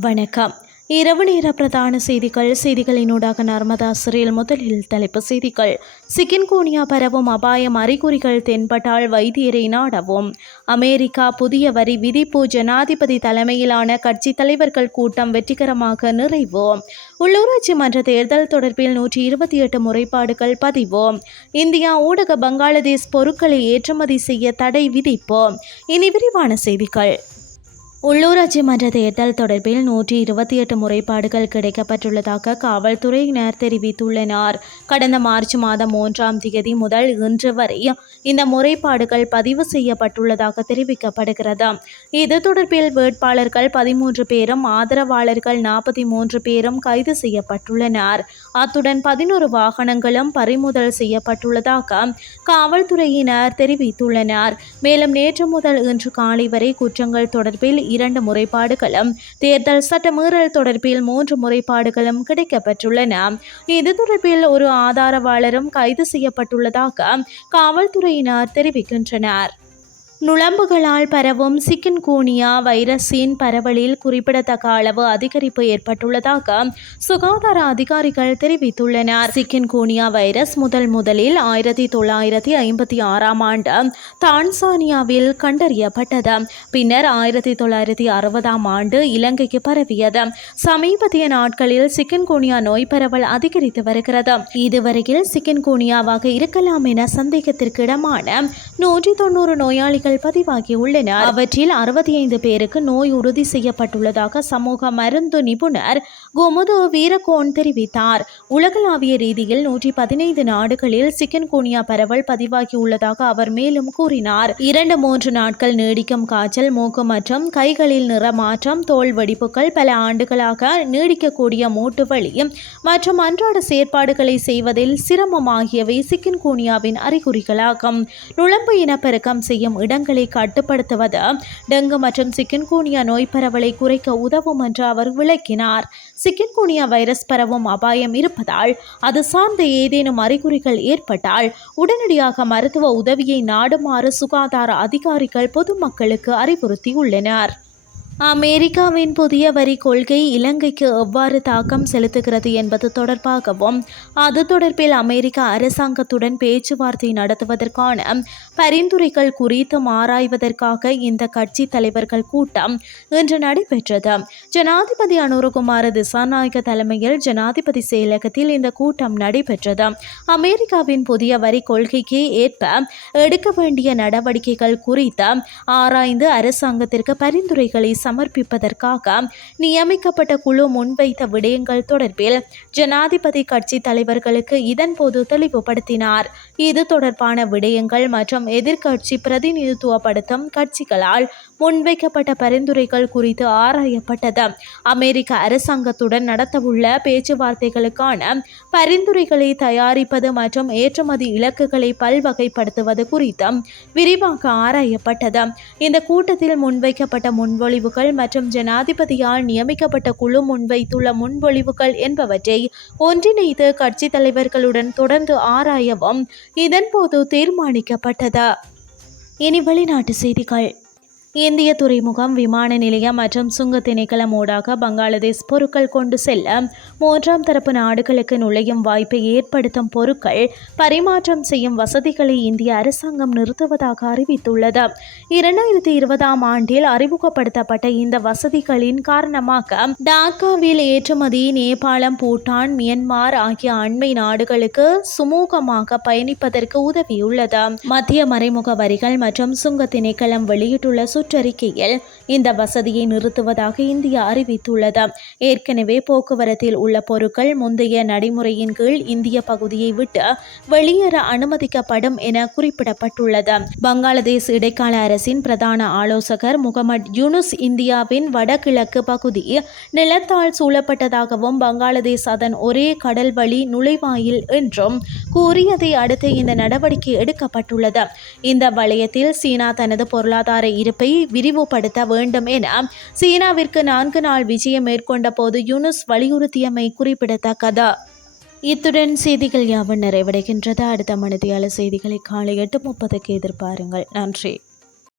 வணக்கம். இரவு நேர பிரதான செய்திகள் செய்திகளினூடாக நர்மதா சிறையில் முதலில் தலைப்பு செய்திகள். சிக்கின்கோனியா பரவும் அபாயம் அறிகுறிகள் தென்பட்டால் வைத்தியரை நாடவும். அமெரிக்கா புதிய வரி விதிப்பு ஜனாதிபதி தலைமையிலான கட்சி தலைவர்கள் கூட்டம் வெற்றிகரமாக நிறைவு. உள்ளூராட்சி மன்ற தேர்தல் தொடர்பில் நூற்றி இருபத்தி எட்டு முறைப்பாடுகள் பதிவு. இந்தியா ஊடக பங்களாதேஷ் பொருட்களை ஏற்றுமதி செய்ய தடை விதிப்பு. இனி விரிவான செய்திகள். உள்ளூராட்சி மன்ற தேர்தல் தொடர்பில் நூற்றி இருபத்தி எட்டு முறைப்பாடுகள் கிடைக்கப்பட்டுள்ளதாக காவல்துறையினர் தெரிவித்துள்ளனர். கடந்த மார்ச் மாதம் மூன்றாம் தேதி முதல் இன்று வரை இந்த முறைப்பாடுகள் பதிவு செய்யப்பட்டுள்ளதாக தெரிவிக்கப்படுகிறது. இது தொடர்பில் வேட்பாளர்கள் பதிமூன்று பேரும் ஆதரவாளர்கள் நாற்பத்தி மூன்று பேரும் கைது செய்யப்பட்டுள்ளனர். அத்துடன் பதினோரு வாகனங்களும் பறிமுதல் செய்யப்பட்டுள்ளதாக காவல்துறையினர் தெரிவித்துள்ளனர். மேலும் நேற்று முதல் இன்று காலை வரை குற்றங்கள் தொடர்பில் இரண்டு முறைப்பாடுகளும். தேர்தல் சட்டமீறல் தொடர்பில் மூன்று முறைப்பாடுகளும் கிடைக்கப்பெற்றுள்ளன. இது தொடர்பில் ஒரு ஆதாரவாளரும் கைது செய்யப்பட்டுள்ளதாக காவல்துறையினர் தெரிவிக்கின்றனர். நுழம்புகளால் பரவும் சிக்கன்கூனியா வைரஸின் பரவலில் குறிப்பிடத்தக்க அளவு அதிகரிப்பு ஏற்பட்டுள்ளதாக சுகாதார அதிகாரிகள் தெரிவித்துள்ளனர். சிக்கன்கூனியா வைரஸ் முதல் முதலில் ஆயிரத்தி தொள்ளாயிரத்தி ஐம்பத்தி ஆறாம் ஆண்டு தான்சானியாவில் கண்டறியப்பட்டது. பின்னர் ஆயிரத்தி தொள்ளாயிரத்தி அறுபதாம் ஆண்டு இலங்கைக்கு பரவியது. சமீபத்திய நாட்களில் சிக்கன்கூனியா நோய் பரவல் அதிகரித்து வருகிறது. இதுவரையில் சிக்கன்கூனியாவாக இருக்கலாம் என சந்தேகத்திற்கு இடமான நூற்றி தொண்ணூறு நோயாளிகள் பதிவாகியுள்ளனர். அவற்றில் அறுபத்தி ஐந்து பேருக்கு நோய் உறுதி செய்யப்பட்டுள்ளதாக சமூக மருந்து நிபுணர் குமுது வீரகோன் தெரிவித்தார். உலகளாவிய ரீதியில் நூற்றி பதினைந்து நாடுகளில் சிக்கன் கூனியா பரவல் பதிவாகியுள்ளதாக அவர் மேலும் கூறினார். இரண்டு மூன்று நாட்கள் நீடிக்கும் காய்ச்சல் மூக்கு மற்றும் கைகளில் நிறமாற்றம் தோல் வெடிப்புகள் பல ஆண்டுகளாக நீடிக்கக்கூடிய மூட்டு வலி மற்றும் அன்றாட செயற்பாடுகளை செய்வதில் சிரமம் ஆகியவை சிக்கன் கூனியாவின் அறிகுறிகளாகும். நுழம்பு இனப்பெருக்கம் செய்யும் இடம் இடங்களை கட்டுப்படுத்துவது டெங்கு மற்றும் சிக்கன்கூனியா நோய் பரவலை குறைக்க உதவும் என்று அவர் விளக்கினார். சிக்கன்கூனியா வைரஸ் பரவும் அபாயம் இருப்பதால் அது சார்ந்த ஏதேனும் அறிகுறிகள் ஏற்பட்டால் உடனடியாக மருத்துவ உதவியை நாடுமாறு சுகாதார அதிகாரிகள் பொதுமக்களுக்கு அறிவுறுத்தியுள்ளனர். அமெரிக்காவின் புதிய வரி கொள்கை இலங்கைக்கு எவ்வாறு தாக்கம் செலுத்துகிறது என்பது தொடர்பாகவும் அது தொடர்பில் அமெரிக்க அரசாங்கத்துடன் பேச்சுவார்த்தை நடத்துவதற்கான பரிந்துரைகள் குறித்து ஆராய்வதற்காக இந்த கட்சி தலைவர்கள் கூட்டம் இன்று நடைபெற்றது. ஜனாதிபதி அனுரகுமார திசாநாயக்க தலைமையில் ஜனாதிபதி செயலகத்தில் இந்த கூட்டம் நடைபெற்றது. அமெரிக்காவின் புதிய வரி கொள்கைக்கு ஏற்ப எடுக்க வேண்டிய நடவடிக்கைகள் குறித்து ஆராய்ந்து அரசாங்கத்திற்கு பரிந்துரைகளை சமர்ப்பிப்பதற்காக நியமிக்கப்பட்ட குழு முன்வைத்த விடயங்கள் தொடர்பில் ஜனாதிபதி கட்சி தலைவர்களுக்கு இதன்போது தெளிவுபடுத்தினார். இது தொடர்பான விடயங்கள் மற்றும் எதிர்க்கட்சி பிரதிநிதித்துவப்படுத்தும் கட்சிகளால் முன்வைக்கப்பட்ட பரிந்துரைகள் குறித்து ஆராயப்பட்டது. அமெரிக்க அரசாங்கத்துடன் நடத்தவுள்ள பேச்சுவார்த்தைகளுக்கான பரிந்துரைகளை தயாரிப்பது மற்றும் ஏற்றுமதி இலக்குகளை பல்வகைப்படுத்துவது குறித்து விரிவாக ஆராயப்பட்டது. இந்த கூட்டத்தில் முன்வைக்கப்பட்ட முன்மொழிவுகள் மற்றும் ஜனாதிபதியால் நியமிக்கப்பட்ட குழு முன்வைத்துள்ள முன்மொழிவுகள் என்பவற்றை ஒன்றிணைத்து கட்சி தலைவர்களுடன் தொடர்ந்து ஆராயவும் இதன்போது தீர்மானிக்கப்பட்டது. இனி வெளிநாட்டு செய்திகள். இந்திய துறைமுகம் விமான நிலையம் மற்றும் சுங்க திணைக்களம் ஊடாக பங்களாதேஷ் பொருட்கள் கொண்டு செல்ல மூன்றாம் தரப்பு நாடுகளுக்கு நுழையும் வாய்ப்பை ஏற்படுத்தும் பொருட்கள் பரிமாற்றம் செய்யும் வசதிகளை இந்திய அரசாங்கம் நிறுத்துவதாக அறிவித்துள்ளது. இரண்டாயிரத்தி இருபதாம் ஆண்டில் அறிமுகப்படுத்தப்பட்ட இந்த வசதிகளின் காரணமாக டாக்காவில் ஏற்றுமதி நேபாளம் பூட்டான் மியன்மார் ஆகிய அண்மை நாடுகளுக்கு சுமூகமாக பயணிப்பதற்கு உதவியுள்ளது. மத்திய மறைமுக வரிகள் மற்றும் சுங்க திணைக்களம் வெளியிட்டுள்ள சுற்றறிக்கையில் இந்த வசதியை நிறுத்துவதாக இந்தியா அறிவித்துள்ளது. ஏற்கனவே போக்குவரத்தில் உள்ள பொருட்கள் முந்தைய நடைமுறையின் கீழ் இந்திய பகுதியை விட்டு வெளியேற அனுமதிக்கப்படும் என குறிப்பிடப்பட்டுள்ளது. பங்களாதேஷ் இடைக்கால அரசின் பிரதான ஆலோசகர் முகமது யூனுஸ் இந்தியாவின் வடகிழக்கு பகுதி நிலத்தால் சூழப்பட்டதாகவும் பங்களாதேஷ் அதன் ஒரே கடல்வழி நுழைவாயில் என்றும் கூறியதை அடுத்து இந்த நடவடிக்கை எடுக்கப்பட்டுள்ளது. இந்த வளையத்தில் சீனா தனது பொருளாதார இருப்பை விரிவுபடுத்த வேண்டும் என சீனாவிற்கு நான்கு நாள் விஜயம் மேற்கொண்ட போது யூனுஸ் வலியுறுத்தியமை குறிப்பிடத்தக்கது. இத்துடன் செய்திகள் யாவும் நிறைவடைகின்றது. அடுத்த மனதியால செய்திகளை காலை எட்டு முப்பதுக்கு எதிர்பாருங்கள். நன்றி.